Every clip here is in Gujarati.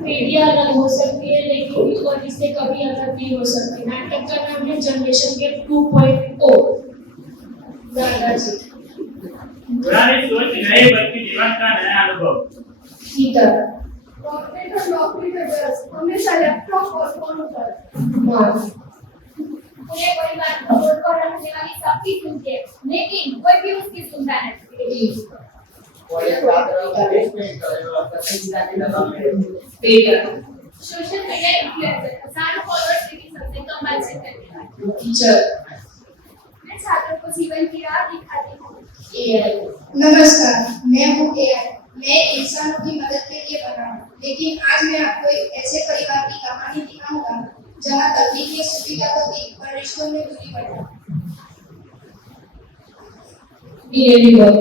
पीढ़ियां अलग हो सकती है लेकिन इक्वालिटी से कभी अलग नहीं हो सकती। नाटक का नाम है जनरेशन गैप 2.0। दादाजी पुरानी सोच नहीं बल्कि जीवन का नया अनुभव। गीता कॉर्पोरेट और नौकरी में व्यस्त हमेशा लैपटॉप और फोन पर। माँ पूरे परिवार को जोड़कर रखने वाली सबकी सुनते हैं लेकिन कोई भी उसकी सुनता नहीं। बेटा सोशल मीडिया इन्फ्लुएंसर हजारों फॉलोअर्स लेकिन सबसे कम बातचीत करने वाले। टीचर मैं छात्रों को जीवन की राह दिखाती हूँ। एआई नमस्कार, मैं हूँ एआई। मैं इंसानों की मदद के लिए बना हूँ, लेकिन आज मैं आपको एक ऐसे परिवार की कहानी दिखाऊंगा जहाँ तकनीक की सुविधा तो थी पर रिश्तों में दूरी बढ़ा। डिलीवरी बॉय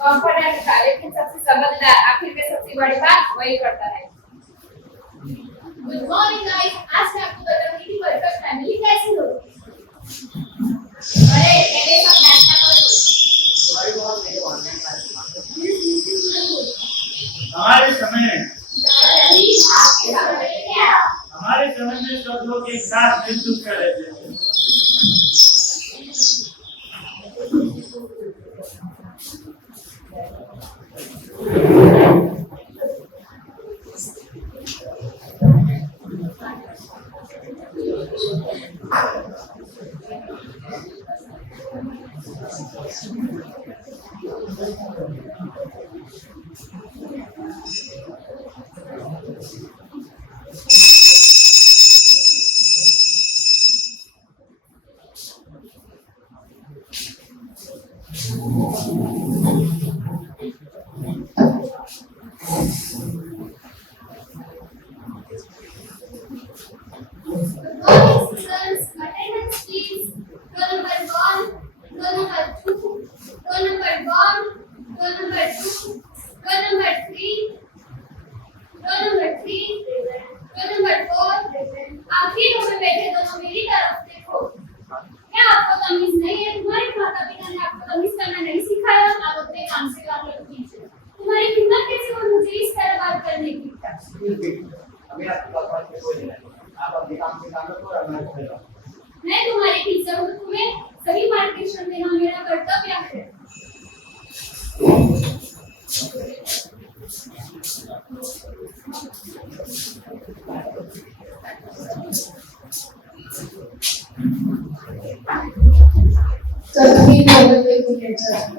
कंफर्टेबल था लेकिन सबसे समझदार आखिर में सबसे बड़ी बात वही करता है। गुड मॉर्निंग गाइस, आज मैं आपको बताऊंगी कि परफेक्ट फैमिली कैसी होती है। अरे पहले सब नाश्ता करो। हमारे समय दादाजी आपके सामने क्या? हमारे समय में सब लोग एक साथ मिलजुल कर रहते थे। मैं तुम्हारी टीचर हूँ, तुम्हें सही मार्गदर्शन देना मेरा कर्तव्य है। कभी बदलते हुए जाते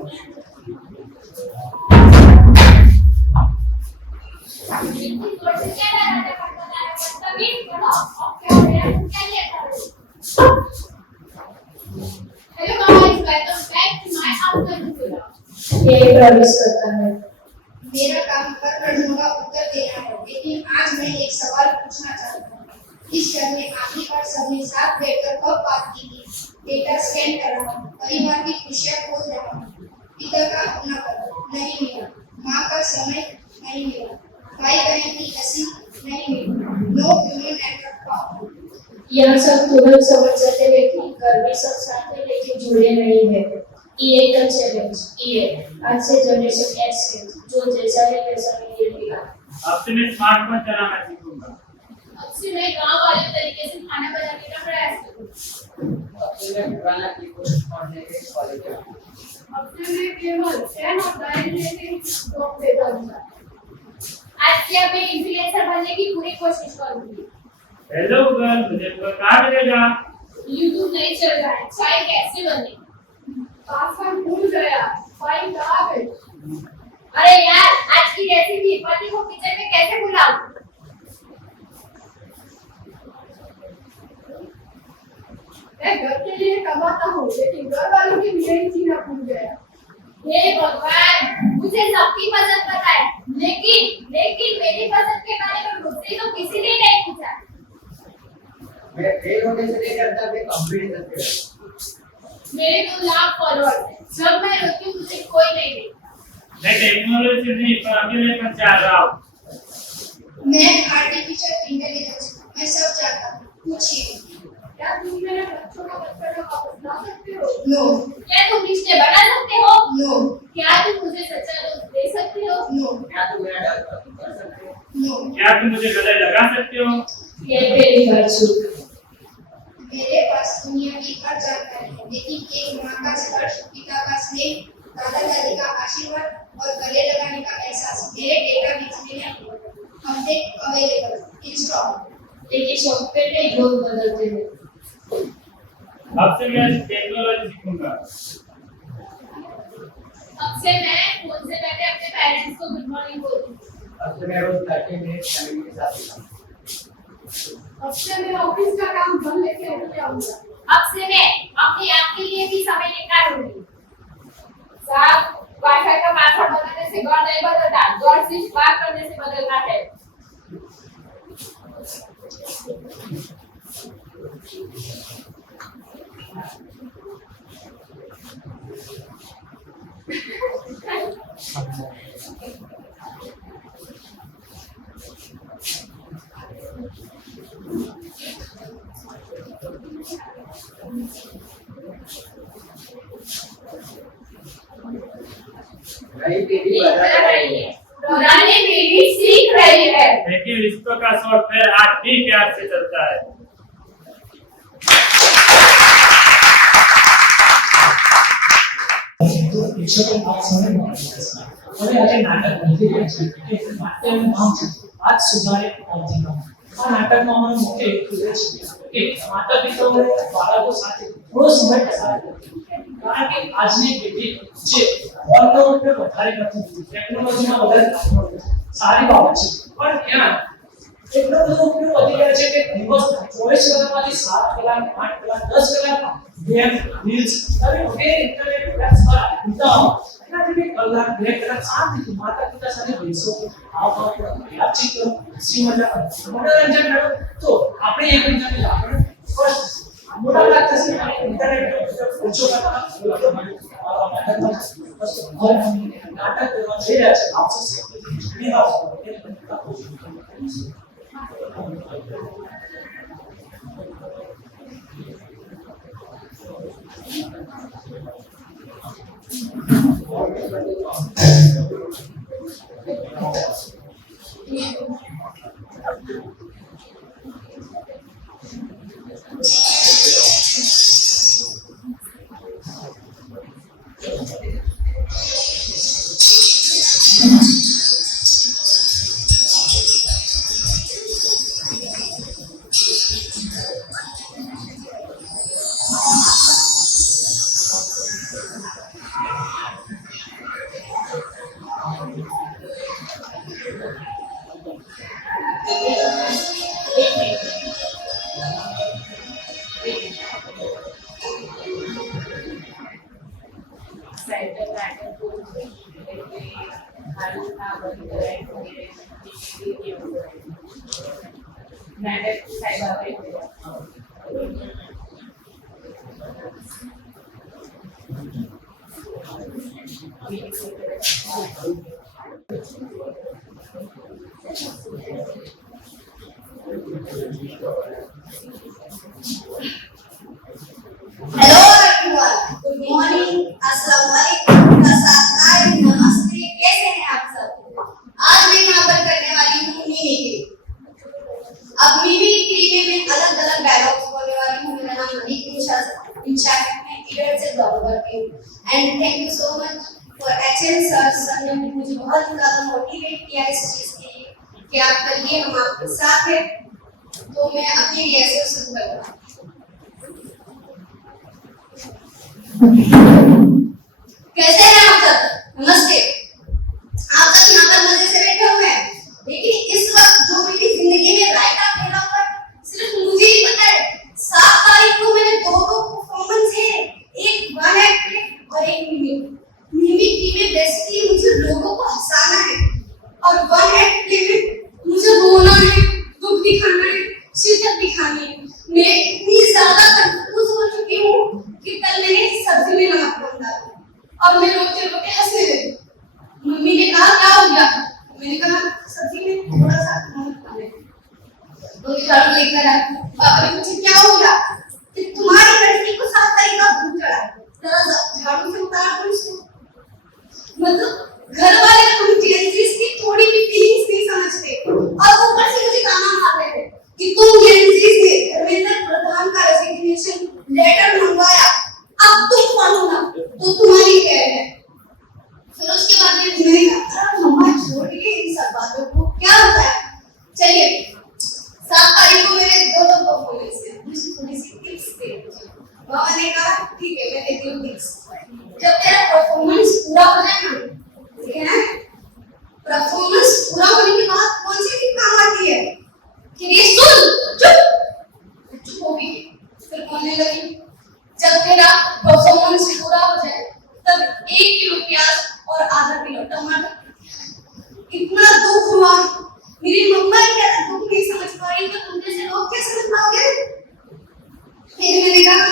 यही प्रवेश करता है। मेरा काम हर प्रश्नों का उत्तर देना है, लेकिन आज मैं एक सवाल पूछना चाहता हूँ। इस घर में आखिरी बार सबने साथ बैठकर कब बात की थी? डेटा स्कैन कर रहा हूँ, परिवार की खुशियाँ खोज रहा हूँ। पिता का अपनापन नहीं मिला, माँ का समय नहीं मिला, भाई बहन की हंसी नहीं मिली। No human network. यहाँ सब तुरंत समझ जाते हैं कि घर में सब साथ हैं लेकिन जुड़े नहीं है। ईए का चैलेंज ईए आज से जनरेशन एस है, जो जैसा है वैसा ही रहेगा। अब से मैं स्मार्टफोन चलाना सीखूंगा। अब से मैं गांव वाले तरीके से खाना बनाने का प्रयास करूंगा। अब से मैं पुराना कीबोर्ड पढ़ने के कॉलेज जाऊंगा। अब से मैं केवल पेन और डायरी लेके जॉब पे जाऊंगा। आज से मैं इन्फ्लुएंसर बनने की पूरी कोशिश करूंगी। हेलो गूगल, मुझे कहाँ मिलेगा? यूट्यूब नहीं चल रहा है, चाय कैसे बने? पासवर्ड भूल गया, फाइल कहाँ गई? अरे यार, आज की रेसिपी पति को किचन में कैसे बुलाऊं? मैं घर के लिए कमाता हूँ, लेकिन घर वालों की मेरी जीना भूल गया। हे भगवान, मुझे सबकी पसंद पता है, लेकिन मेरी पसंद के बारे में मुझसे तो किसी ने नहीं पूछा। मैं फेल होने से नहीं डरता, मैं कंपटीशन से डरता। मेरे 2 लाख फॉलोअर्स हैं, जब मैं रोती हूँ मुझे कोई नहीं देखता। मैं टेक्नोलॉजी से नहीं पर अकेले पर चाह रहा हूँ। मैं आर्टिफिशियल इंटेलिजेंस, मैं सब जानता हूँ। पूछिए, क्या तुम मेरे बच्चों का बचपना वापस ला सकते हो? नो। क्या तुम रिश्ते बना सकते हो? नो। क्या तुम मुझे सच्चा दोस्त दे सकते हो? नो। क्या तुम मेरा डर खत्म कर सकते हो? नो। क्या क्या तुम मुझे गले लगा सकते हो? ये पहली बार छूट। मेरे पास दुनिया की हर जानकारी है, लेकिन एक माँ का स्पर्श, पिता का स्नेह, दादा दादी का आशीर्वाद और गले लगाने का एहसास मेरे डेटाबेस में है। Update available install. लेकिन सॉफ्टवेयर में लोग बदलते हैं। अब से मैं टेक्नोलॉजी सीखूंगा। अब से मैं फोन से पहले अपने पेरेंट्स को गुड मॉर्निंग बोलूंगी। अब से मैं रोज 30 मिनट फैमिली के साथ बिताऊंगा। अब से मैं ऑफिस का काम घर लेके नहीं आऊंगा। अब से मैं अपने आप के लिए भी समय निकालूंगी। साहब, वाईफाई का पासवर्ड बदलने से घर नहीं बदलता, घर सिर्फ बात करने से बदलता है। नई पीढ़ी सीख बदल रही है, पुरानी पीढ़ी सीख रही है। लेकिन रिश्तों का सॉफ्टवेयर आज भी प्यार से चलता है। પ્રેક્ષકો આ સમય હવે આજે નાટક બની રહ્યા છે કે નાટ્યનું નામ છે આજ સુધારે આવતીકાલ। આ નાટકમાં અમારો મુખ્ય હેતુ એ છે કે માતા પિતાઓએ બાળકો સાથે થોડો સમય પસાર કરવો, કારણ કે આજની પેઢી જે વર્ગનો ઉપયોગ વધારે કરતી નથી, ટેકનોલોજીમાં વધારે લાગુ છે, સારી બાબત છે, પણ ત્યાં એટલો બધો ઉપયોગ વધી ગયો છે કે દિવસ 24 કલાકમાંથી 7 કલાક 8 કલાક 10 કલાક ગેમ રીલ્સ અને વગેરે ઇન્ટરનેટ એપ્સ પર વિતાવો। એનાથી 1 કલાક 2 કલાક શાંતિથી માતા પિતા સાથે બેસો, વાતચીત કરો, હસી મજાક કરો, મનોરંજન કરો, તો આપણે એકબીજાને આપણે ફર્સ્ટ મોટા વાત થશે અને ઇન્ટરનેટનો ઉપયોગ ઓછો કરતા નાટક કરવા જઈ રહ્યા છે આપ સૌ हेलो एवरीवन, गुड मॉर्निंग, अस्सलाम वालेकुम, तसाकाय, नमस्ते, कैसे हैं आप सब? आज मैं यहाँ पर करने वाली हूँ मिमिक्री। अब मिमिक्री में मैं अलग अलग डायलॉग्स बोलने वाली हूँ। मेरा नाम मलिक इंशा है, मैं इधर से ब्लॉग करती हूँ। And thank you so much for HN sir ने मुझे बहुत ज़्यादा मोटिवेट किया इस चीज़ के लिए कि आप करिए, हम आपके साथ हैं। तो मैं अपनी रिहर्सल शुरू करता हूँ। कैसे हैं आप सब? नमस्ते। आप सब यहाँ पर मजे से बैठे हुए हैं, लेकिन इस वक्त जो मेरी जिंदगी में रायता फैला हुआ है सिर्फ मुझे ही पता है। 7 तारीख को मेरे दो परफॉर्मेंस है, एक वन एक्ट में और एक मिमिक्री में बेसिकली मुझे लोगों को हंसाना है और वन एक्ट में मुझे रोना है, दुख दिखाना है, शिद्दत दिखानी है। मैं इतनी ज्यादा कंफ्यूज हो चुकी हूँ कि कल मैंने सब्जी में नमक कम डाला और मैं रोते रोते हंसने लगी। मम्मी ने कहा क्या हो गया? मैंने कहा सब्जी में थोड़ा सा नमक कम है। तो झाड़ू लेकर आए, पापा ने पूछा क्या हो गया? कि तुम्हारी लड़की को 7 तारीख का भूत चढ़ा, जरा झाड़ू से उतार दो इसको। मतलब घर वाले हम जेंट्स की थोड़ी भी फीलिंग्स नहीं समझते और ऊपर से मुझे ताना मार रहे थे कि तुम जेनजी से धर्मेंद्र प्रधान का रेजिग्नेशन लेटर मंगवाया, अब तुम पढ़ो ना तो तुम्हारी खैर है। फिर उसके बाद मैंने कहा मम्मा छोड़िए इन सब बातों को, क्या होता है। चलिए 7 तारीख को मेरे दो परफॉर्मेंस है, मुझे थोड़ी सी टिप्स दे दीजिए। बाबा ने कहा ठीक है मैं देती हूँ टिप्स। जब तेरा परफॉर्मेंस पूरा हो जाए ना, ठीक है ना, परफॉर्मेंस पूरा होने के बाद कौन सी टिप काम आती है कि ये सुन चुप हो गई। फिर बोलने लगी जब तेरा परफॉर्मेंस पूरा हो जाए तब 1 किलो प्याज और आधा किलो टमाटर। इतना दुख हुआ, मेरी मम्मा ही मेरा दुख नहीं समझ पा रही तो तुम जैसे लोग क्या समझ पाओगे। फिर मैंने कहा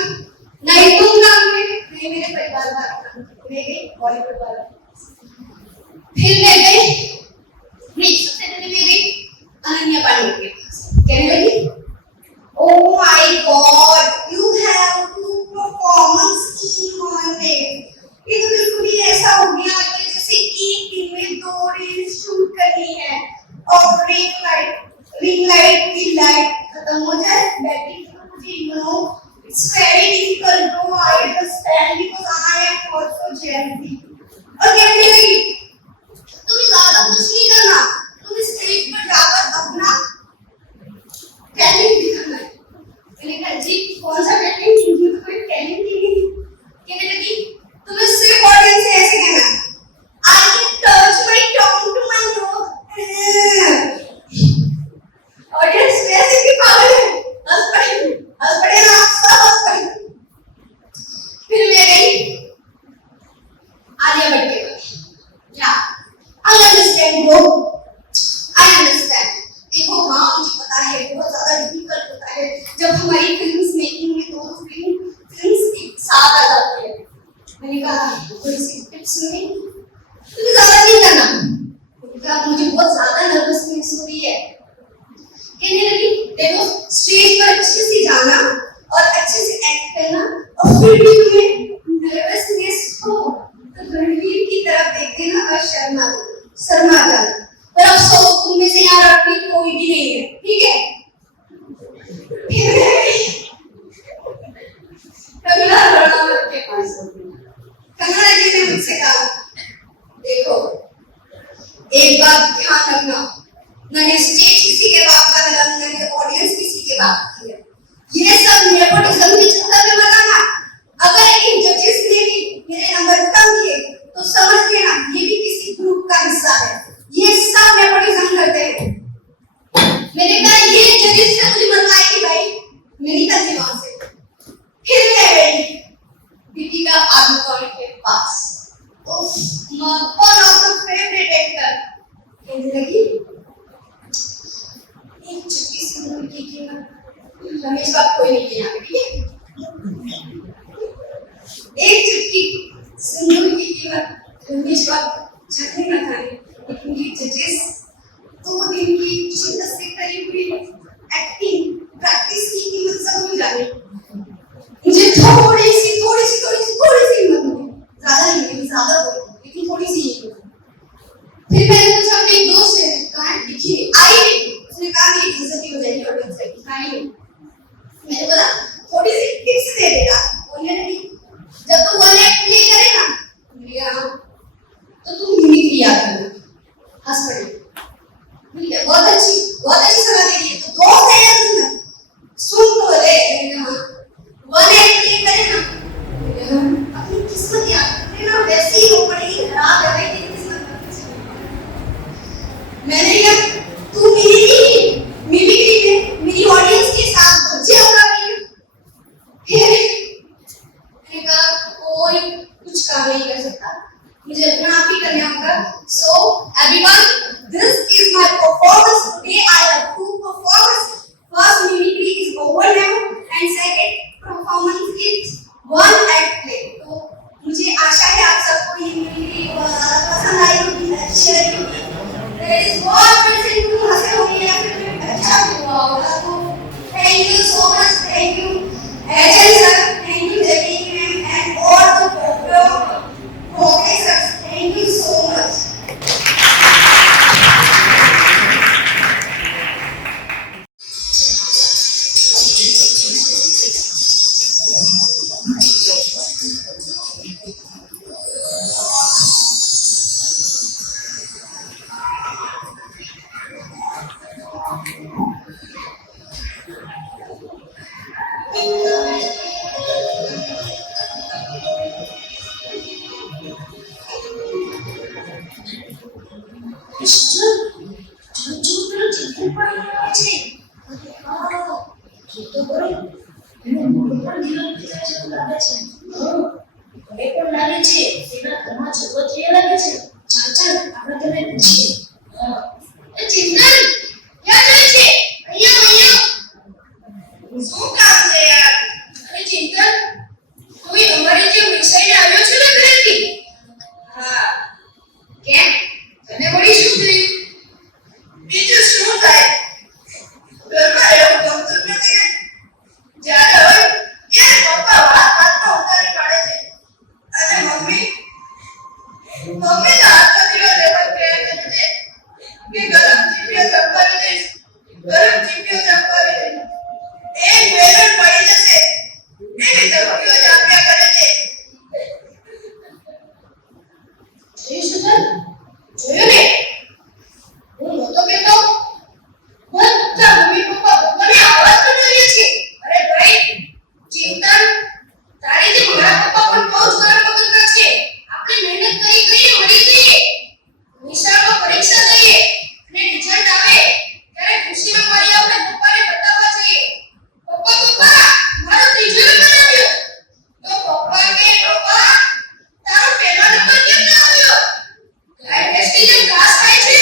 नहीं तुम काम में नहीं मेरे परिवार वाले मैं गई बॉलीवुड वाला। फिर मैं गई नहीं सबसे पहले मैं गई अनन्या पांडे के पास, कहने लगी oh my god you have to performance in one day. ये तो बिल्कुल ही ऐसा हो गया कि जैसे एक दिन में 2 रील्स शूट करनी है और रिंग लाइट की लाइट खत्म हो जाए, बैटरी खत्म हो। It's very difficult to understand because I am also Gen Z। और कहने लगी तुम्हें ज्यादा कुछ नहीं करना, तुम्हें स्टेज पर जाकर अपना टैलेंट दिखाना है। मैंने कहा जी कौन सा टैलेंट, मुझे तो कोई टैलेंट ही नहीं। कहने लगी तुम्हें सिर्फ ऑडियंस से ऐसे कहना है I can touch my tongue to my nose। Audience वैसे भी पागल है, हंस पड़े ना सब हंस पड़े। फिर मैं गई आलिया भट्ट के पास। या I understand bro, I understand। देखो हाँ मुझे पता है बहुत ज्यादा डिफिकल्ट होता है जब हमारी फिल्म्स मेकिंग में 2 फिल्म्स एक साथ आ जाती है। मैंने कहा थोड़ी सी टिप्स सुनी, तुम्हें ज्यादा नहीं करना, मुझे बहुत ज्यादा नर्वसनेस हो रही है। कहने लगी देखो स्टेज पर अच्छे से जाना और अच्छे से एक्ट करना और फिर भी तुम्हें नर्वसनेस हो तो रणवीर की तरफ देख देना और शर्मा जाना। पर अफसोस तुम में से यहाँ रणवीर कोई भी नहीं है, ठीक है। कंगना जी ने मुझसे कहा देखो एक बात ध्यान रखना, मैंने स्टेज किसी के बाप का है, मैंने ऑडियंस किसी के बाप की है। ये सब नेपोटिज्म के चक्कर में मत आना। अगर इन जजेस ने भी मेरे नंबर कम किए तो समझ लेना ये भी किसी ग्रुप का हिस्सा है, ये सब नेपोटिज्म करते हैं। मैंने कहा ये जजेस से मुझे मनवाएगी भाई, मैं निकल गई वहां से। फिर मैं गई दीपिका पादुकोण के पास, one of the favourite actor. कहने लगी एक चुटकी सिंदूर की कीमत रमेश बाबू कोई नहीं किया, ठीक है। एक चुटकी सिंदूर की कीमत रमेश बाबू जाने न जाने, लेकिन ये जजेस 2 दिन की शिद्दत से करी हुई एक्टिंग प्रैक्टिस की कीमत सब मिल जाने। मुझे थोड़ी सी हिम्मत मिली, ज्यादा नहीं ज्यादा बोली लेकिन थोड़ी सी हिम्मत। फिर मैंने पूछा अपने एक दोस्त से, कहा दिखी आई, उसने कहा मेरी इज्जत ही हो जाएगी ऑडियंस की, आई नहीं। मैंने बोला थोड़ी सी ચિંતન યાદ રહે છે અહીંયા શું કામ છે યાર અરે ચિંતન તું અમારી જે વિષય આવ્યો છે ને ઘરેથી હા કેમ તને વળી શું થયું બીજું શું થાય ઘરમાં એવું ગમતું જ નથી જ્યારે હોય ત્યારે પપ્પા વાતમાં ઉતારી પાડે છે અને મમ્મી તો આખો દિવસ એમ જ કહે છે કે ગરમ ચીપિયો ચંપાવી દઈશ ગરમ ચીપિયો ચંપાવી દઈશ એક વેલણ પડી જશે એવી ધમકીઓ જ આપ્યા કરે છે જોયું ને હું નહોતો કહેતો બધા મમ્મી પપ્પા બધાને આવાજ બનાવીએ છે અરે ભાઈ ચિંતન તારી જે મારા પપ્પા પણ બહુ જ ગરમ મગજના છે આપણે મહેનત કરી મળી જઈએ નિશાળમાં પરીક્ષા દઈએ અને રિઝલ્ટ આવે ત્યારે ખુશીમાં મારી આપણે પપ્પાને બતાવવા જઈએ પપ્પા મારો ત્રીજો નંબર આવ્યો તો પપ્પા કે પપ્પા તારો પહેલો નંબર કેમ ન આવ્યો લાઈફ ટેસ્ટની જેમ ક્લાસ થાય છે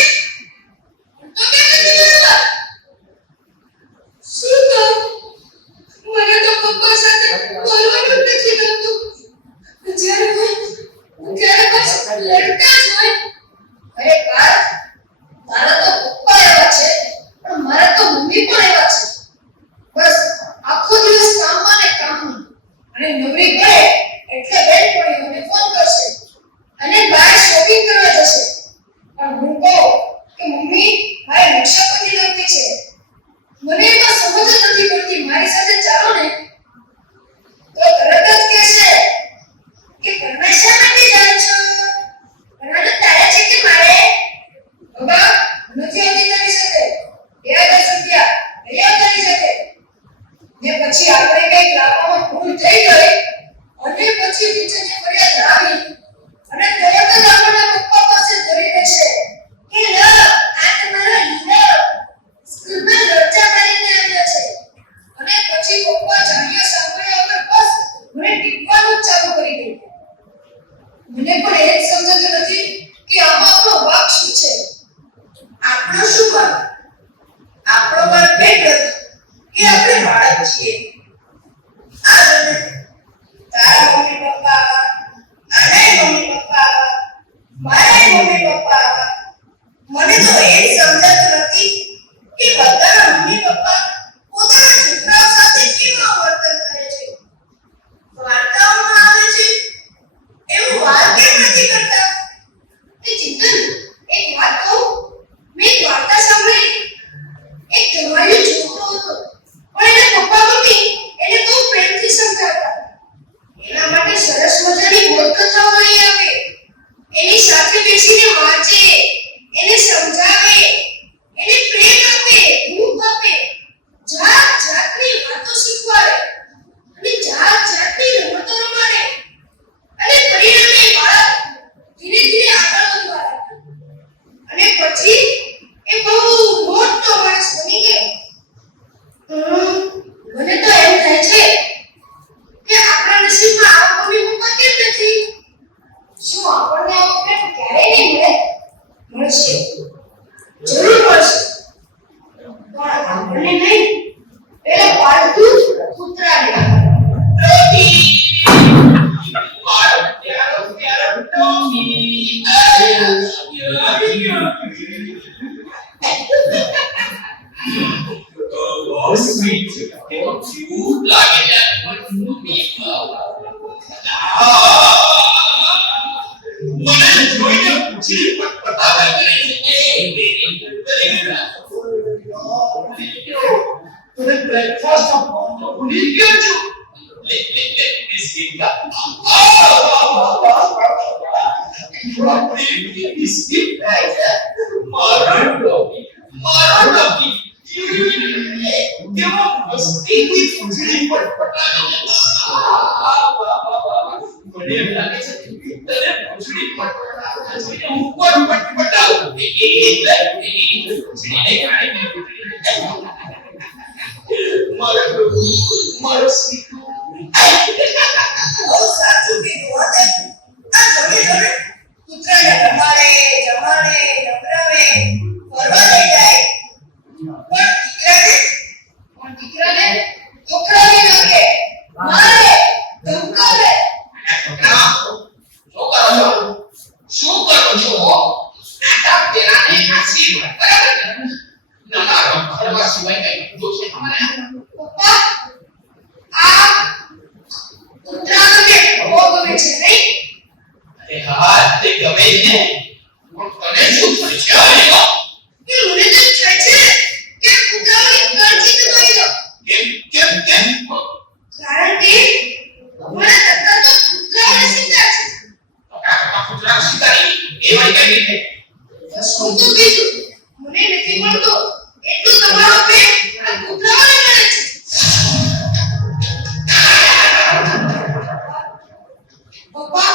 તો કેમ નથી બરાબર શું કહું મને તો પપ્પા સાથે બોલવાનું જ નથી ગમતું જ્યારે બસ લડતા જ હોય અરે પાર્થ તારા તો પપ્પા એવા છે પણ મારા તો મમ્મી પણ એવા છે બસ આખો દિવસ કામમાં ને કામમાં અને નવરી પડે એટલે બેન પડી મને ફોન કરશે અને બહાર શોપિંગ કરવા જશે પણ હું કહું કે મમ્મી મારે નકશા પરથી ગમતી છે મને એમાં સમજ જ નથી પડતી મારી સાથે ચાલો ને તો તરત જ કહેશે કે ફરમાઈશ શા માટે જાઓ છો ભણવાનું તારે છે કે મારે બાબા નથી આવતી તારી સાથે 2000 રૂપિયા લઈ આવ તારી સાથે ને પછી આપણે કઈક લાવવામાં ભૂલ થઈ ગઈ અને પછી ટીચરને ફરિયાદ લાવી અને તરત જ આપણા પપ્પા પાસે ધરી દેશે કે લ આ તમારો હીરો સ્કૂલમાં લોચા મારીને આવ્યો છે અને પછી પપ્પા જાણ્યા સાંભળ્યા વગર બસ મને ટીપવાનું જ ચાલુ કરી દે મને પણ એ જ સમજતું નથી કે આમાં આપણો વાક શું છે આપણો શું વાક આપણો વાક એટલો કે આપણે બાળક છીએ આ જોને તારા મમ્મી પપ્પા અને મમ્મી પપ્પા મારા મમ્મી પપ્પા મને તો એ જ સમજાતું નથી કે બધાના મમ્મી પપ્પા પોતાના છોકરાઓ સાથે કેવા વર્તન કરે છે વાર્તાઓમાં આવે છે એવું વાત કેમ નથી કરતા એ ચિંતન એક વાત કહું મેં એક વાર્તા સાંભળી એક જમાનો છોકરો હતો પણ એના પપ્પા મમ્મી એને બહુ પ્રેમથી સમજાવતા એના માટે સરસ મજાની બોધકથાઓ લઈ આવે એની સાથે બેસીને વાંચે એને સમજાવે એને પ્રેમ આપે દુઃખ આપે જાત જાતની વાતો શીખવાડે અને જાત જાતની રમતો રમાડે અને પરિણામે બાળક ધીરે ધીરે આગળ વધવા લાગ્યો અને પછી એ બહુ મોટો માણસ બની ગયો મને તો એમ થાય છે કે આપણા નસીબમાં આવા મમ્મી પપ્પા કેમ નથી શું આપણને આવો પ્રેમ ક્યારેય નહીં મળશે જરૂર મળશે પણ આપણને નહીં પેલા પાળતુ કૂતરાને Oh, sweet. They were cute like that. What do me મને જોઈને પૂછી પટપટાવા કરે છે એ વેરી તને બ્રેકફાસ્ટ આપવાનો ભૂલી ગયો છું લે બિસ્કિટ કા બિસ્કિટ મારો ડોગી એવી ફૂંચડી પટપટાવે. મને એમ લાગે છે કે તને ફૂંચડી પટપટાવતા જોઈને હું પણ પટપટાવું. ફૂંચડીને કારણે મારા પ્રભુ, મારો શ્રીકૃષ્ણ. બહુ સાચું કીધું હો તે. આ જમે કૂતરાને રમાડે, જમાડે, નવરાવે, ફરવા લઈ જાય. પણ દીકરાને ધોકરાવી નાખે, મારે, ધમકાવે. શું કરો છો? આ પેલાને આશીર્વાદ બરાબર ને? નાના રખડવા સિવાય કઈ ધંધો છે તમારે? પપ્પા, આ કૂતરા તમને બહુ ગમે છે નહીં? અરે હા, તે ગમે છે. પણ તને શું થાય છે? કે મને તો થાય છે કે કૂતરાઓની કાળજી તો કરી દો. કેમ? કારણ કે અમારા કરતા તો કૂતરાઓને સીધા છે. કૂતરા શિકારી એવાય કઈ રીતે? બસ હું તો બીજું મને નથી મળતો એટલું તમારો પ્રેમ આ કૂતરાઓને મળે છે. પપ્પા,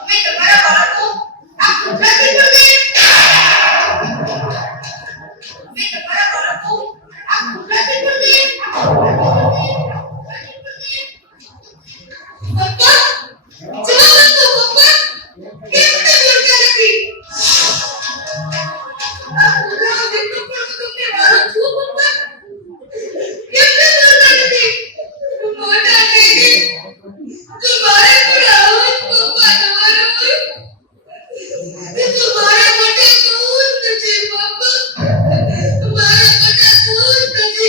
અમે તમારા બાળકો આ કૂતરાથી પણ દે. અમે તમારા બાળકો આ કૂતરાથી પણ દે. પપ્પા, જવાબ આપો પપ્પા. કેમ તમે બોલતા નથી? આ કૂતરાઓ જેટલો પણ હું તમને મારું છું પપ્પા. કેમ તમે બોલતા નથી? મોટા થઈને तुम्हारे बुढ़ाओ पप्पा तुम्हारे तुम्हारे मोटे दूध तुझे पप्पा तुम्हारे मोटा दूध तुझे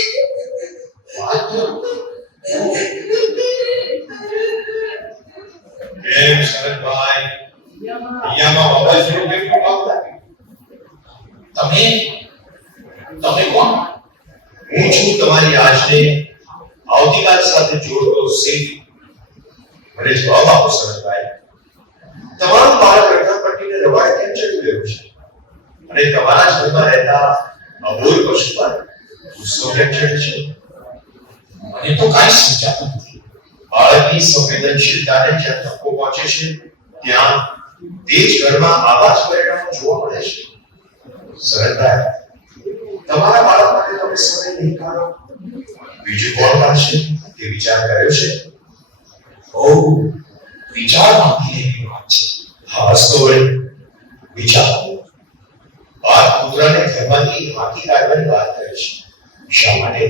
કેમ શરદભાઈ? અહીંયામાં વાવાઝોડું કેમ આવતા? તમે કોણ? હું છું તમારી આજને આવતીકાલ સાથે જોડતો શિલ્પી. મને જવાબ આપો શરદભાઈ. તમારું બાળક રખડપટ્ટીને રવાડે કેમ ચડી ગયું છે? અને તમારા જ ઘરમાં રહેતા અબોલ પશુ પર ગુસ્સો કેમ ચડે છે? મને તો કાંઈ સમજાતું નથી. બાળકની સંવેદનશીલતાને જ્યાં ધક્કો પહોંચે છે ત્યાં તે જ ઘરમાં આવા જ પરિણામો જોવા મળે છે. શરદભાઈ, તમારા બાળક માટે તમે સમય નહીં કાઢો, બીજું કોણ કાઢશે તે વિચાર કર્યો છે? વિચાર માંગી એવી વાત છે. હાસ તો વળી વિચાર. આ કૂતરાને ઘરમાંથી હાંકી કાઢવાની વાત કરે છે. શા માટે?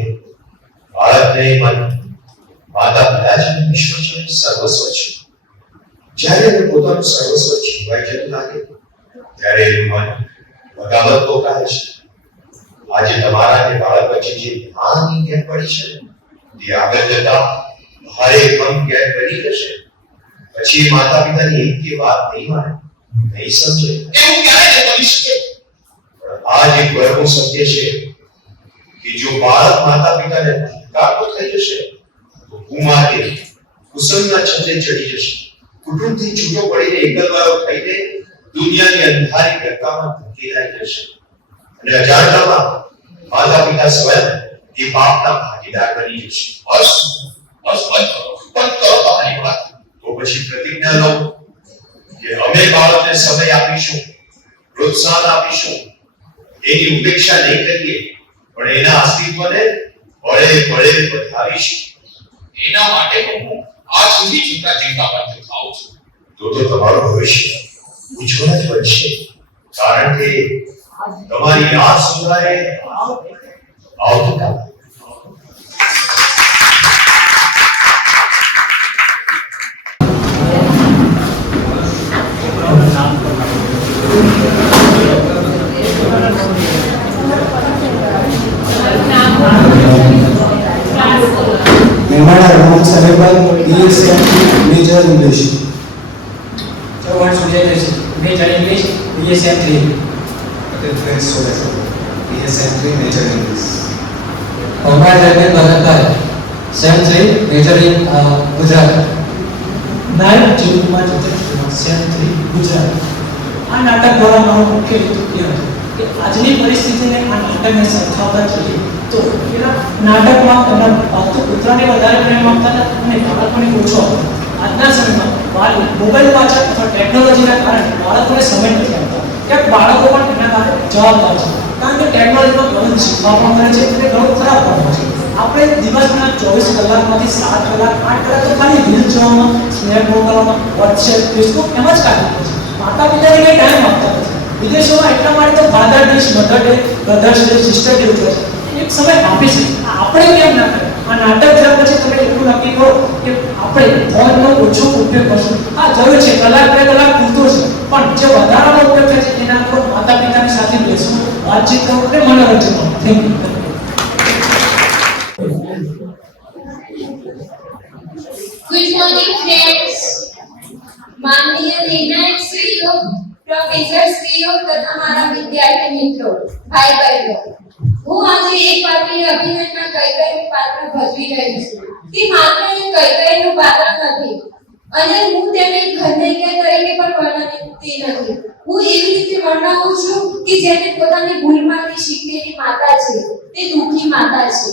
બાળકને મન માતા પિતા જ વિશ્વ છે, સર્વસ્વ છે. જ્યારે એને પોતાનું સર્વસ્વ છીનવાઈ જતું લાગે ત્યારે એનું મન બગાવતો કહે છે. આજે તમારા અને બાળક વચ્ચે જે નાની ગેપ પડી છે તે આગળ જતા ભારે ભંગ ગેપ બની જશે. પછી માતા પિતાની એક કે વાત નહીં માને, નહીં સમજે. એવું ક્યારે બની શકે? આ જ એક ગર્વનું સત્ય છે કે જો બાળક માતા પિતાને ધિક્કારતો થઈ જશે તો કુમારે કુસંગના છત્રે ચડી જશે. કુટુંબથી છૂટો પડીને એકલવાયો થઈને દુનિયાની અંધારી ડકામાં ધકેલાઈ જશે. અને અજાણતામાં માતા પિતા સ્વયં એ પાપના ભાગીદાર બની જશે. બસ બંધ કરો તમારી વાત. તો પછી પ્રતિજ્ઞા લો કે અમે બાળકને સમય આપીશું, પ્રોત્સાહન આપીશું, એની ઉપેક્ષા નહીં કરીએ, પણ એના અસ્તિત્વને બળે વધારીશું. એના માટે હું આજ સુધી ચિંતાબદ્ધ થાઉં છું. તો તમારું ભવિષ્ય ઉજ્જવળ જ બનશે. કારણ કે તમારી આ સુધારે આવતીકાલ Memada Roman Cerebral ESM Major English. So what student is Major English ESM 3. ESM 3 Major English. Omar Dragon Balankar, Sem 3 Major in Gujarat. નાયક જીવનમાં જતા સેમ 3 ગુજરાત. આ નાટક દ્વારા મારો મુખ્ય હેતુ એ હતો કે આજની પરિસ્થિતિને આ નાટકને સરખાવતા જોઈએ તો પેલા નાટકમાં એના પાત્ર પુત્રને વધારે પ્રેમ આપતા હતા અને બાળકોને ઓછો આપતા. આજના સમયમાં વાલી મોબાઈલ પાછળ અથવા ટેકનોલોજીના કારણે બાળકોને સમય નથી આપતા. ક્યાંક બાળકો પણ એના કારણે જવાબદાર છે, કારણ કે ટેકનોલોજીમાં ઘણું શીખવા પણ મળે છે અને ઘણું ખરાબ પણ હોય છે. આપણે દિવસના 24 કલાકમાંથી 7 કલાક 8 કલાક તો ખાલી રીલ જોવામાં, સ્નેપ મોકલવામાં, વોટ્સએપ, ફેસબુક એમ જ કાઢી દે છે. માતા પિતાને કંઈ ટાઈમ આપતા નથી. વિદેશોમાં એટલા માટે તો father day, mother day, brothers day, sister day ઉજવે છે. એક સમય આપી છે. આપણે કેમ ના કરે? આ નાટક જોયા પછી તમે એટલું નક્કી કરો કે આપણે ફોનનો ઓછો ઉપયોગ કરશું. હા, જોયું છે કલાક 2 કલાક પૂરતો છે, પણ જે વધારાનો ઉપયોગ થાય છે એના પર માતા પિતાની સાથે બેસવું, વાતચીત કરવું અને મનોરંજન કરવું. Thank you. Good morning, friends. माननीय निर्णायक श्रीઓ, प्रोफेसर श्रीઓ તથા મારા વિદ્યાર્થી મિત્રો, ભાઈ બહેનો, હું આજે એક પાત્રની અભિનયમાં કૈકેયીનું પાત્ર ભજવી રહી છું. તે માત્ર એક કૈકેયીનું પાત્ર નથી અને હું તેને કન્યકા તરીકે પણ વર્ણવતી નથી. હું એવી રીતે વર્ણવું છું કે જેને પોતાની ભૂલમાંથી શીખેલી માતા છે, તે દુઃખી માતા છે.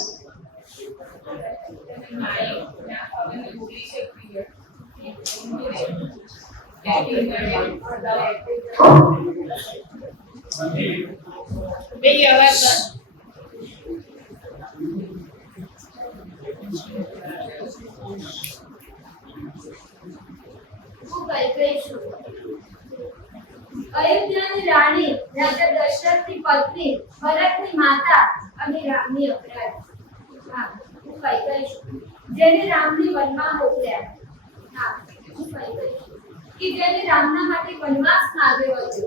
અયોધ્યાની રાણી, રાજા દશરથની પત્ની, ભરતની માતા અને રામની અપરાધ. હા, હું કૈકેયી છું, જેને રામને વનમાં મોકલ્યા. હા, હું કૈકેયી છું, કે જેને રામના માટે વનવાસ માંગ્યો હતો.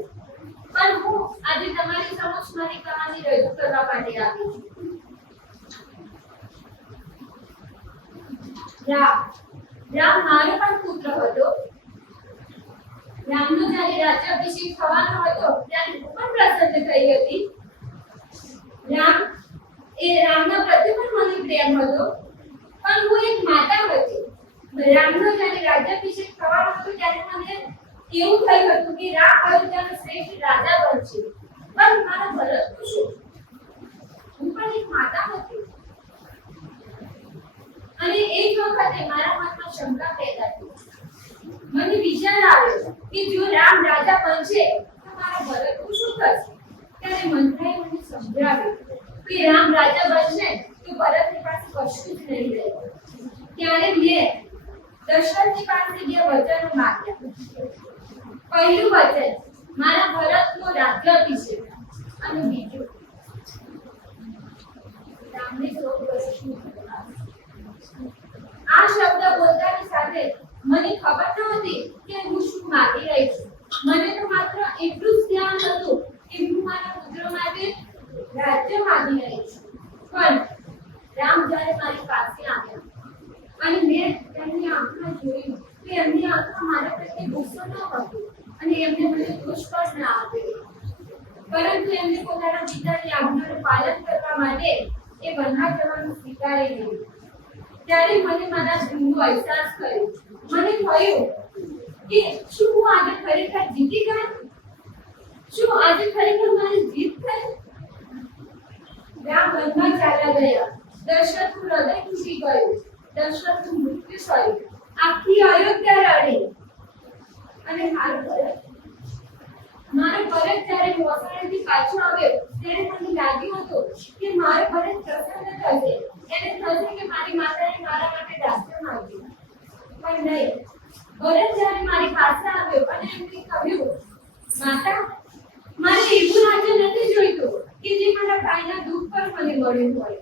પણ હું આજે તમારી સમક્ષ મારી કહાની રજૂ કરવા માટે આવી છું. રામ મારો પણ પુત્ર હતો. રામનો જ્યારે રાજ્યાભિષેક થવાનો હતો ત્યારે હું પણ પ્રસન્ન થઈ હતી. રામના પ્રત્યે પણ મને પ્રેમ હતો, પણ હું એક માતા હતી. રામનો જ્યારે રાજ્યાભિષેક થવાનો હતો ત્યારે મને એવું થયું હતું કે રામ અયોધ્યાનો શ્રેષ્ઠ રાજા બનશે, પણ મારા ભરતનું શું? હું પણ એક માતા હતી. અને એ જ વખતે મારા મનમાં શંકા પેદા થઈ. મને વિચાર આવ્યો કે જો રામ રાજા બનશે તો મારા ભરતનું શું થશે? ત્યારે મંત્રાએ મને સમજાવ્યું કે રામ રાજા બનશે તો ભરતની પાસે કશું જ નહીં રહે. ત્યારે મેં દશરથની પાસે 2 વચનો માંગ્યા. પહેલું વચન મારા ભરતનો રાજ્યાભિષેક અને બીજું રામને 100 વર્ષનું વનવાસ. આ શબ્દ બોલતાની સાથે મને ખબર નહોતી કે હું શું માંગી રહી છું. મને તો માત્ર એટલું જ ધ્યાન હતું કે હું મારા પુત્ર માટે રાજ્ય માંગી રહી છું. પણ રામ જ્યારે મારી પાસે આવ્યા અને મેં તેમની આંખમાં જોયું કે એમની આંખમાં મારા પ્રત્યે ગુસ્સો ન હતો અને એમને મને દોષ પણ ના આપ્યો, પરંતુ એમને પોતાના પિતાની આજ્ઞાનું પાલન કરવા માટે એ વનમાં જવાનું સ્વીકારી લીધું. ત્યારે મને મારા ભૂલનો અહેસાસ થયો. મને થયું કે શું હું આજે ખરેખર જીતી ગઈ? શું આજે ખરેખર મારી જીત થઈ? રામ વનમાં ચાલ્યા ગયા. દશરથનું હૃદય તૂટી ગયું. દશરથનું મૃત્યુ થયું. આખી અયોધ્યા રડી. અને મારો ભરત જ્યારે મોસાળેથી પાછો આવ્યો ત્યારે મને લાગ્યું હતું કે મારો ભરત પ્રસન્ન થશે. એને થશે કે મારી માતાએ મારા માટે રાજ્ય માંગ્યું. પણ નહીં. ભરત જ્યારે મારી પાસે આવ્યો અને એમને કહ્યું, માતા, મારે એવું રાજ્ય નથી જોઈતું કે જે મારા ભાઈના દુઃખ પર મને મળ્યું હોય.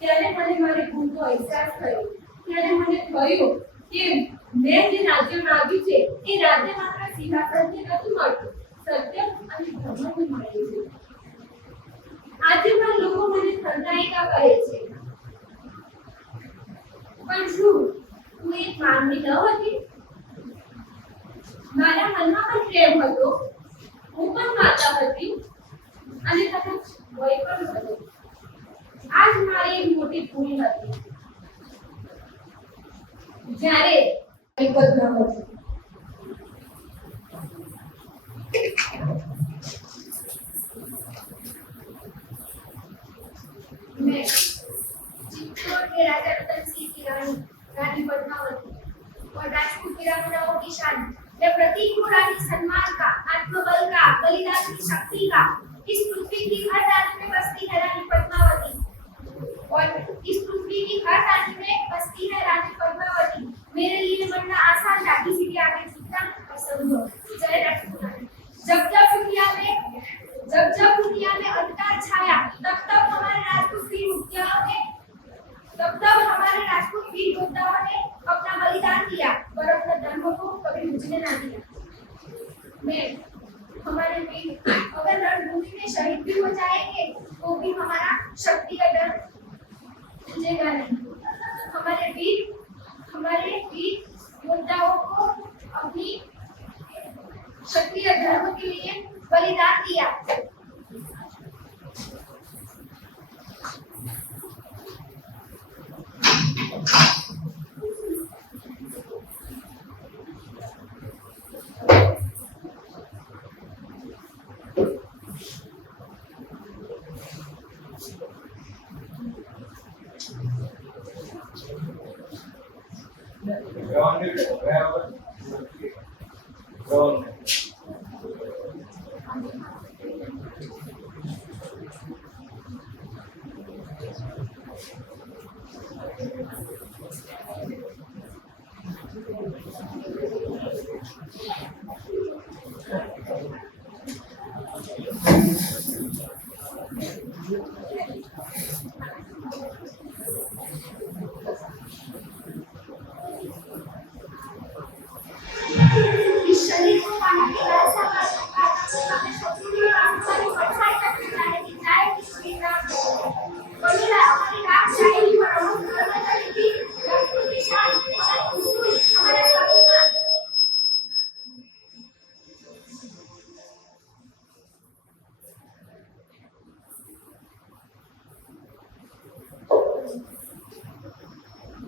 ત્યારે મને મારી ભૂલનો અહેસાસ થયો. ત્યારે મને થયું કે મેં જે રાજ્ય માંગ્યું છે એ રાજ્ય માત્ર સિંહાસનથી નથી મળતું, સત્ય અને ધર્મથી મળે છે. આજે પણ લોકો મને ખલનાયિકા કહે છે, પણ શું હું એક માનવી ન હતી? મારા મનમાં પણ પ્રેમ હતો. હું પણ માતા હતી અને કદાચ ભય પણ હતો. આજ મારી એક મોટી ભૂલ હતી જ્યારે વિપત ન હતી. मैं चित्तौड़ के राजा रतन सिंह की रानी रानी पद्मावती और राजपूत वीरांगनाओं की शान व प्रतीक को रानी सम्मान का, आत्मबल का, बलिदान की शक्ति का इस पृथ्वी की हर रानी में बसती है रानी पद्मावती और इस पृथ्वी की हर रानी में बसती है रानी पद्मावती। मेरे लिए मरना आसान था, किसी के आगे झुकना असंभव। जय राजपूत। जब जब दुनिया में अंधकार छाया, तब हमारे राजपूत वीर योद्धाओं ने अपना बलिदान दिया और अपने धर्म को कभी बुझने ना दिया। मैं हमारे वीर अगर रणभूमि में शहीद भी हो जाएंगे तो भी हमारा शक्ति का डर बुझेगा नहीं। हमारे वीर योद्धाओं को अपनी शक्ति और धर्म के लिए बलिदान दिया।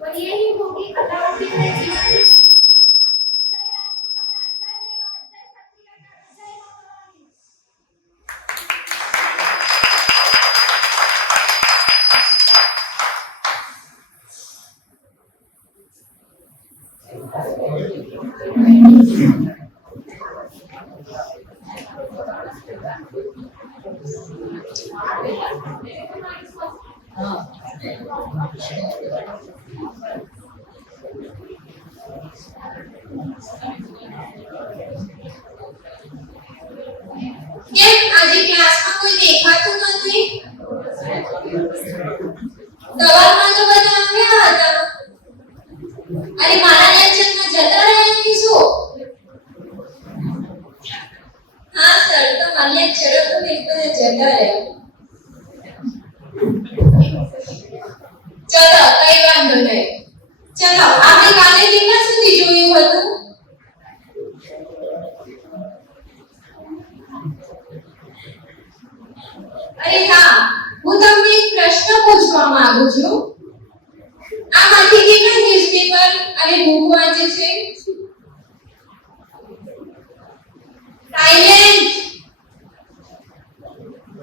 और यही होगी अलाउद्दीन ने जीवन કેમ આજે ક્લાસમાં કોઈ દેખાતું નથી? સવારમાં તો બધા આવ્યા હતા. અરે મારા લેક્ચરમાં જતા રહ્યા કે શું? હા સર, તો મારા લેક્ચર તો બિલકુલ જતા રહ્યા. ચલો કઈ વાંધો નહીં. ચલો આપણે કાલે કેટલા સુધી જોયું હતું? અરે હા, હું તમને એક પ્રશ્ન પૂછવા માંગુ છું. આમાંથી કેટલા ન્યૂઝપેપર અને બુક વાંચે છે? સાયલેન્ટ.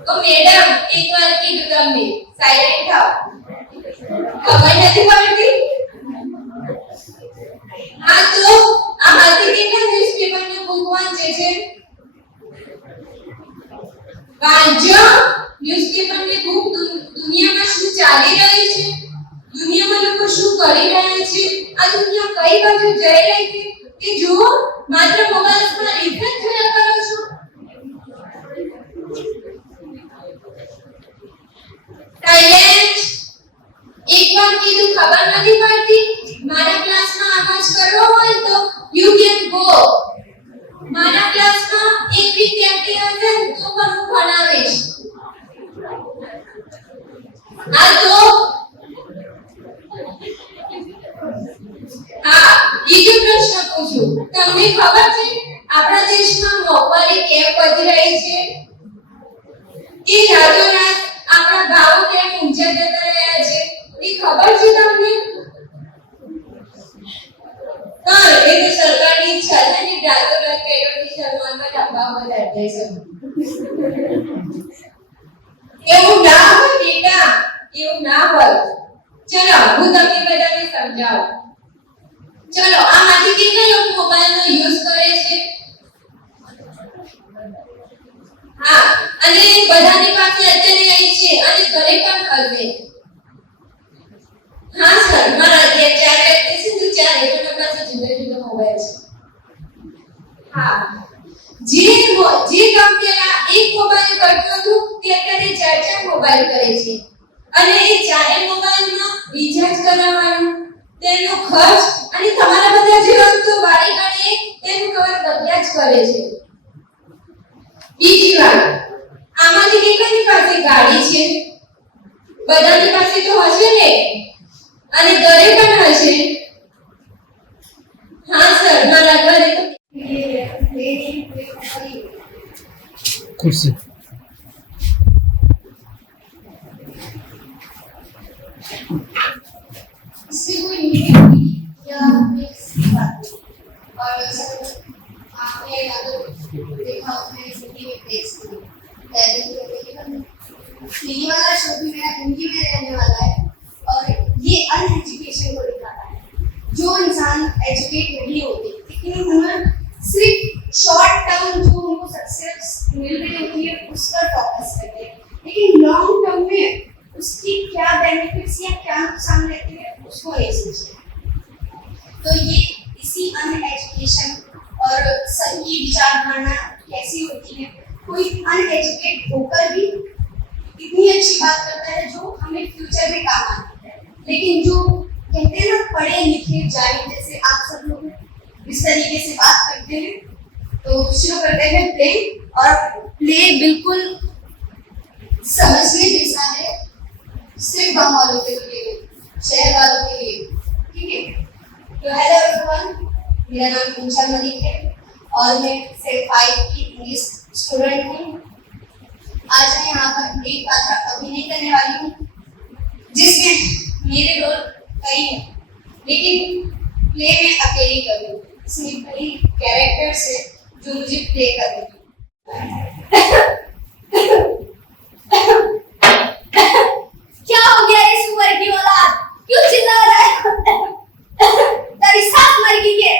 ઓ મેડમ, એકવાર કીધું તમને સાયલેન્ટ થાઓ. ખબર નથી પડતી? હા તો આમાંથી કેટલા ન્યૂઝપેપર અને બુક વાંચે છે? વાંચો. ન્યૂઝપેપર ને બુક દુનિયામાં શું ચાલી રહ્યું છે, દુનિયામાં લોકો શું કરી રહ્યા છે, આ દુનિયા કઈ બાજુ જઈ રહી છે તે જુઓ. માત્ર મોબાઈલ પર રીલ જ જોયા કરો છો. સાયલેન્ટ. એકવાર કીધું ખબર નથી પડતી? મારા ક્લાસમાં આવાજ કરવો હોય તો યુ કેન ગો. મારા ક્લાસમાં એક વિદ્યાર્થી હશે તો પણ હું ભણાવીશ. આ તો હા, બીજો પ્રશ્ન પૂછું. તમને ખબર છે આપણા દેશમાં મોંઘવારી કેમ વધી રહી છે? એ રાતોરાત આપણા ભાવો કેમ ઊંચા જતા રહ્યા છે એ ખબર છે તમને? સર, એ તો સરકારની ઈચ્છા છે ને રાતોરાત પેટ્રોલની શરૂઆતમાં ભાવ વધારી દેશે. એવું ના હોય બેટા, એવું ચલો હું તમને બધાને સમજાવું. ચલો આમાંથી કેટલા લોકો મોબાઈલનો યુઝ કરે છે? હા, અને બધાની પાસે અત્યારે અહીં છે અને ઘરે પણ હશે. હા સર, મારા અત્યારે 4 વ્યક્તિ છે તો 4 લોકોના પાસે જુદા જુદા મોબાઈલ છે. હા, જે કંપનીના એક મોબાઈલ કરતો હતું તે અત્યારે 4 મોબાઈલ કરે છે અને એ 4 મોબાઈલમાં રિચાર્જ કરાવવાનું, તેનો ખર્ચ અને તમારા બધા જે વસ્તુ વાળી ગણીએ તેનું કવર બધા જ કરે છે. બીજી વાત, આમાંથી કેટલાની પાસે ગાડી છે? બધાની પાસે તો હશે ને, અને ઘરે પણ હશે. હા સર, મારા ઘરે તો कुर्सी इसमें कोई मीनिंग या मिक्स बात और सर आपने अगर देखा उसमें हिंदी में प्लेस की हिंदी वाला शो भी मेरा हिंदी में रहने वाला है और ये अनएजुकेशन को दिखाता है. जो इंसान एजुकेट नहीं होते लेकिन उन्होंने सिर्फ शॉर्ट टर्म जो उनको सक्सेस मिल रही होती है उस पर फोकस करते हैं, लेकिन लॉन्ग टर्म में उसकी क्या बेनिफिट्स या क्या नुकसान रहते हैं उसको नहीं सोचते. तो ये इसी अनएजुकेशन और सही विचारधारा कैसी होती है. कोई अनएजुकेट होकर भी इतनी अच्छी बात करता है जो हमें फ्यूचर में काम आती है, लेकिन जो कहते हैं ना पढ़े लिखे जाए, जैसे आप सब लोग इस तरीके से बात करते हैं तो शुरू करते हैं प्ले, और प्ले बिल्कुल समझने जैसा है, सिर्फ गाँव वालों के लिए, शहर वालों के लिए. ठीक है, तो हेलो एवरीवन, मेरा नाम कुंशल मलिक है और मैं सेट 5 की इंग्लिश स्टूडेंट हूँ. आज मैं यहाँ पर एक पात्र अभिनय करने वाली हूँ जिसमें मेरे रोल कई हैं, लेकिन प्ले में अकेली करूँ. इसमें कई कैरेक्टर्स है जो मुझे प्ले करने हैं. क्या हो गया इस उम्र की औलाद? क्यों चिल्ला रहा है? तेरी सास मर गई है.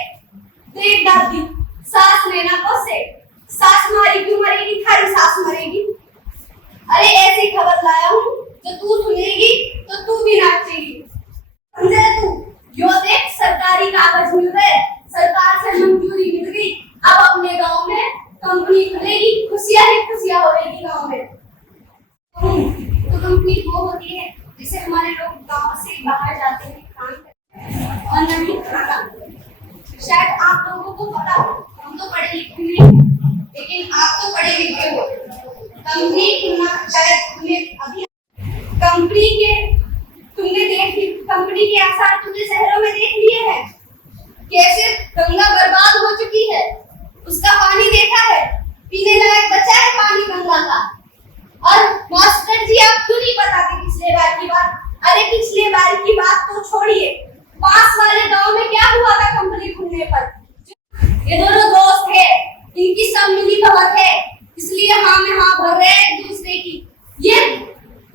देख दादी, सास लेना को से सास मारी क्यों मरेगी? थारी सास मरेगी. अरे ऐसी खबर लाया हूँ जो तू सुनेगी तो तू भी नाचेगी. समझे तू? यो देख सरकारी कागज मिल रहे, सरकार से मंजूरी मिल गई. अब अपने गांव में कंपनी खुलेगी, खुशियां ही खुशियां होगी गांव में. तो कंपनी वो होती है जिसे हमारे लोग गांव से बाहर जाते हैं काम करते हैं और नहीं खाना. शायद आप लोगों को पता हो, हम तो पढ़े लिखे नहीं, लेकिन आप तो पढ़े लिखे हो. कंपनी खुलना शायद तुम्हें अभी कंपनी के आसार तुमने शहरों में देख लिए हैं. कैसे गंगा बर्बाद हो चुकी है, उसका पानी देखा है, पीने लायक बचा है पानी गंगा का. और मास्टर जी आप क्यों नहीं बताते पिछले बार की बात? अरे पिछले बार की बात तो छोड़िए, पास वाले गांव में क्या हुआ था कंपनी खुलने पर? ये दोनों दोस्त है, इनकी सब मिली भगत है, इसलिए हाँ में हाँ भर रहे हैं एक दूसरे की. ये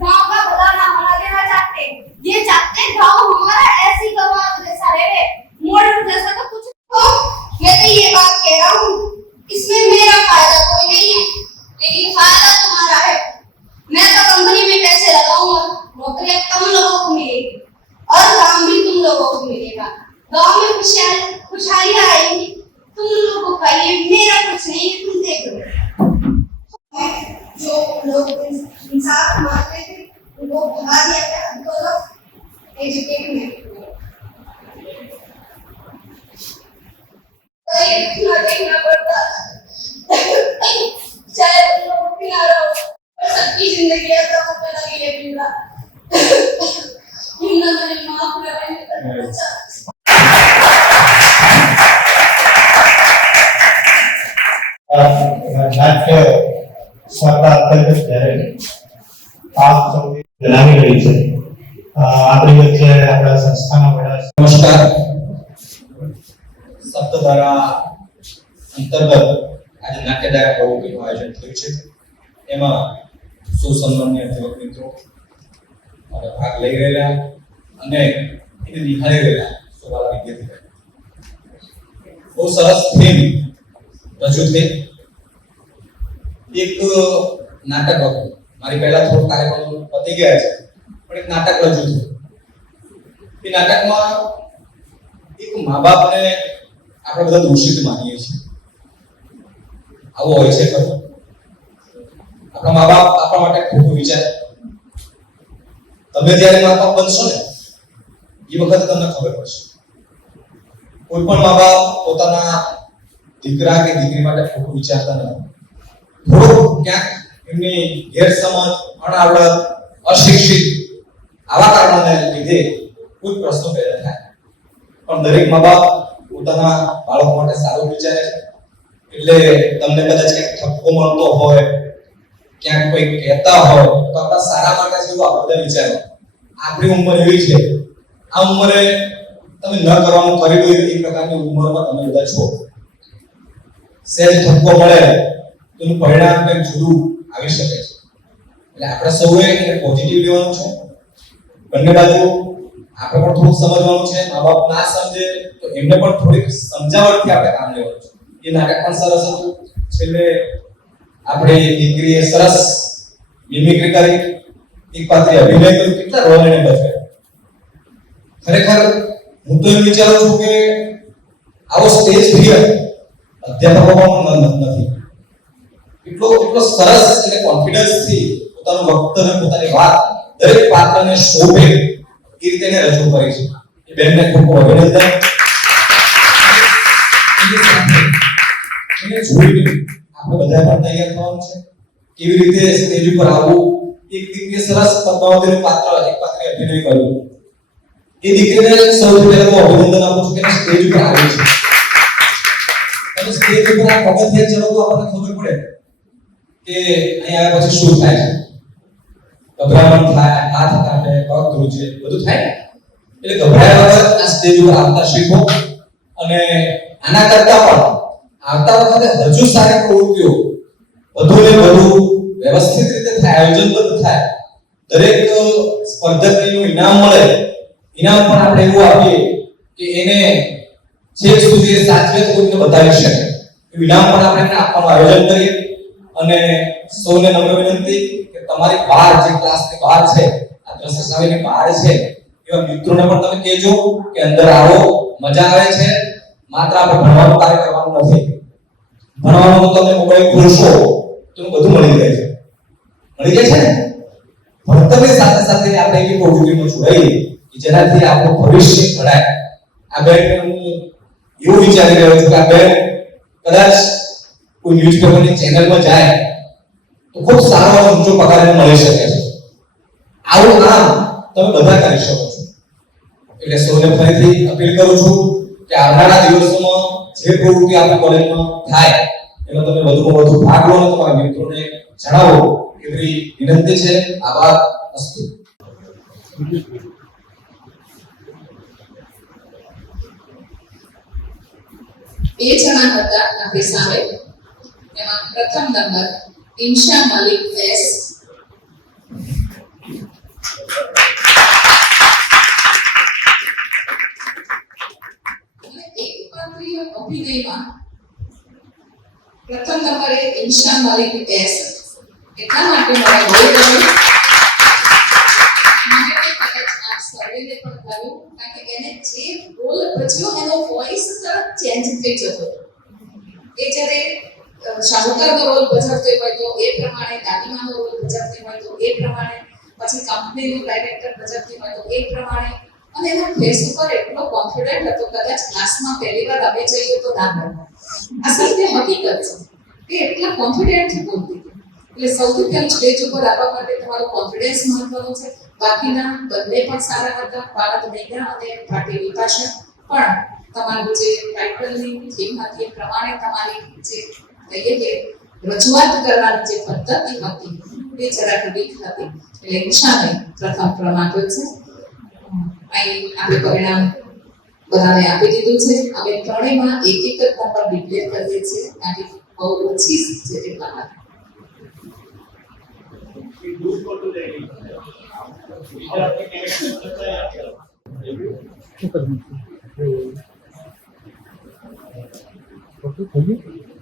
गांव का भला ना होना देना चाहते, ये चाहते गांव हमारा ऐसी गवाह जैसा रहे, मॉडर्न जैसा. तो कुछ मैं तो ये बात कह रहा हूँ, इसमें मेरा फायदा कोई नहीं है, लेकिन फायदा तुम्हारा है. मैं तो कंपनी में पैसे लगाऊंगा, नौकरियां तुम लोगों को मिलेगी और काम भी तुम लोगों को मिलेगा. गांव में खुशहालियां आएंगी, तुम लोगों का. ये मेरा कुछ नहीं है, तुम देख लो. जो लोग इंसाफ मानते थे उनको भगा दिया गया बिकॉज ऑफ एजुकेशन. देखना पड़ता, चाहे तुम लोग भी ना रहो, सबकी जिंदगी ऐसा होने लगी है. बिल्ला मैंने माफ कर નાટ્ય સ્પર્ધા અંતર્ગત જ્યારે આપ સૌએ બનાવી રહી છે. આપણી વચ્ચે આપણા સંસ્થાના વડા નમસ્કાર. સપ્તધારા અંતર્ગત આજે નાટ્યદાય પ્રવૃત્તિનું આયોજન થયું છે. એમાં સુસન્માનીય યુવક મિત્રો ભાગ લઈ રહેલા અને એને નિહાળી રહેલા સવાલા વિદ્યાર્થીઓ. બહુ સરસ થીમ રજૂ થઈ. એક નાટક હતું. મારી પહેલા થોડું કાર્યક્રમ પતી ગયા છે, પણ એક નાટક રજૂ થયું. એ નાટકમાં એક મા બાપને આપણે બધા દોષિત માનીએ છીએ. આવું હોય છે ખરું? આપણા મા બાપ આપણા માટે ખોટું વિચારે. તમે જ્યારે મા બાપ બનશો ને એ વખતે તમને ખબર પડશે. કોઈ પણ મા બાપ પોતાના દીકરા કે દીકરી માટે ખોટું વિચારતા નથી. થોડુંક ક્યાંક એમની ગેરસમજ, અણાવડત, અશિક્ષિત આવા કારણોને લીધે કોઈ પ્રશ્નો પેદા થાય. પણ દરેક મા બાપ પોતાના બાળકો માટે સારું વિચારે છે. એટલે તમને કદાચ કંઈક ઠપકો મળતો હોય, ક્યાંક કોઈ કહેતા હોય તો આપણા સારા માટે છે એવું આપણે વિચારો. આપણી ઉંમર એવી છે, આ ઉંમરે તમે ન કરવાનું કરી દો એ પ્રકારની ઉંમરમાં તમે બધા છો. સહેજ ઠપકો મળે તો એનું પરિણામ કંઈક જુદું આવી શકે છે. એટલે આપણે સૌએ એને પોઝિટિવ લેવાનું છે. બંને બાજુ આપણે પણ થોડું સમજવાનું છે. મા બાપ ના સમજે તો એમને પણ થોડીક સમજાવટથી આપણે કામ લેવાનું છે. એ નાટક પણ સરસ હતું. છેલ્લે આપણી દીકરીએ સરસ મિમિક્રી કરી, એક પાત્રે અભિનય કર્યો. કેટલા રોલ એને ભજવ્યા. ખરેખર હું તો એમ વિચારું છું કે આવો સ્ટેજ ફિયર અધ્યાપકોમાં નથી. એટલો સરસ અને કોન્ફિડન્સથી પોતાનું વક્તવ્ય, પોતાની વાત દરેક પાત્રને શોભે એ રીતે એને રજૂ કરી છે. એ બેનને ખૂબ ખૂબ અભિનંદન. એને જોઈને આપણે બધા પણ તૈયાર થવાનું છે. કેવી રીતે સ્ટેજ ઉપર આવવું. એક દીકરીએ સરસ પદ્માવતીનું એક પાત્રે અભિનય કર્યો. એ દીકરીને સૌથી પહેલા હું અભિનંદન આપું છું કે સ્ટેજ ઉપર આવી છે. અને સ્ટેજ ઉપર આ પગથિયે ચડો તો આપણને ખબર પડે કે અહીં આવ્યા પછી શું થાય છે. ગભરામણ થાય, હાથ કાપે, પગ ધ્રુજે, બધું થાય. એટલે ગભરાયા વગર આ સ્ટેજ ઉપર આવતા શીખો. અને આના કરતા પણ આવતા વખતે હજુ સારી પ્રવૃત્તિઓ વધુ ને વધુ વ્યવસ્થિત રીતે થાય, આયોજનબદ્ધ થાય. દરેક સ્પર્ધકનું ઇનામ મળે. ઇનામ પણ આપણે એવું આપીએ કે એને છેક સુધી સાચવે કોઈને બતાવી શકે. ઇનામ પણ આપણે આપવાનું આયોજન કરીએ. અને સૌને નમ્ર વિનંતી કે તમારી બહાર જે ક્લાસની બહાર છે, આ દ્રશ્ય સામેની બહાર છે, એવા મિત્રોને પણ તમે કહેજો કે અંદર આવો, મજા આવે છે. માત્ર આપણે ભણવાનું કાર્ય કરવાનું નથી. ભણવાનું તો તમે મોબાઈલ ખોલશો તો બધું મળી જાય છે. મળી જાય છે ને? ભણતરની સાથે સાથે આપણે એવી પ્રવૃત્તિમાં જોડાઈએ કે જેનાથી આપણું ભવિષ્ય ઘડાય. આ બેન હું એવું વિચારી રહ્યો છું કે આ બેન કદાચ કોઈ ન્યૂઝપેપરની ચેનલમાં જાય તો ખૂબ સારો ઊંચો પગાર એને મળી શકે છે. આવું કામ તમે બધા કરી શકો છો. એટલે સૌને ફરીથી અપીલ કરું છું કે આવનારા દિવસોમાં જે પ્રવૃત્તિ આપણી કોલેજમાં થાય એમાં તમે વધુમાં વધુ ભાગ લો અને તમારા મિત્રોને જણાવો એવી વિનંતી છે. આભાર. અસ્તુ. બે જણા હતા આપણી સામે. એમાં પ્રથમ નંબર ઇન્શા મલિક એસ. એક પાત્રીય અભિનયમાં પ્રથમ નંબરે ઇન્શા મલિક એસ. એટલા માટે મને બહુ ગમ્યું. મને કદાચ આ સર્વેને પણ ગમ્યું કારણ કે એને જે રોલ ભજવ્યો એનો વોઇસ તરત ચેન્જ થઈ જતો. એ જ્યારે શાહુકારનો રોલ ભજવતી હોય તો એ પ્રમાણે, દાદીમાનો રોલ ભજવતી હોય તો એ પ્રમાણે, પછી કંપનીનું ડાયરેક્ટર ભજવતી હોય તો એ પ્રમાણે. અને એના ફેસ ઉપર એટલો કોન્ફિડન્ટ હતો કદાચ ક્લાસમાં પહેલી વાર અમે જઈએ તો ના બને. આ સત્ય હકીકત છે કે એટલા કોન્ફિડન્ટથી બોલતી હતી. એટલે સૌથી પહેલું સ્ટેજ ઉપર આવવા માટે તમારો કોન્ફિડન્સ મહત્વનો છે. બાકીના બંને પણ સારા હતા, ભારત મેઘા અને ભાટી વિપાશા. પણ તમારું જે ટાઇટલની થીમ હતી એ પ્રમાણે તમારી જે કહીએ કે રજૂઆત કરવાની જે પદ્ધતિ હતી એ જરાક વીક હતી. એટલે ઈશાને પ્રથમ ક્રમાંક છે. અહીં આપણે પરિણામ બધાને આપી દીધું છે. અમે ત્રણેયમાં એક એક જ નંબર ડિક્લેર કરીએ છીએ કારણ કે બહુ ઓછી છે એટલા માટે. શું કરવું? ખોટું થઈ ગયું.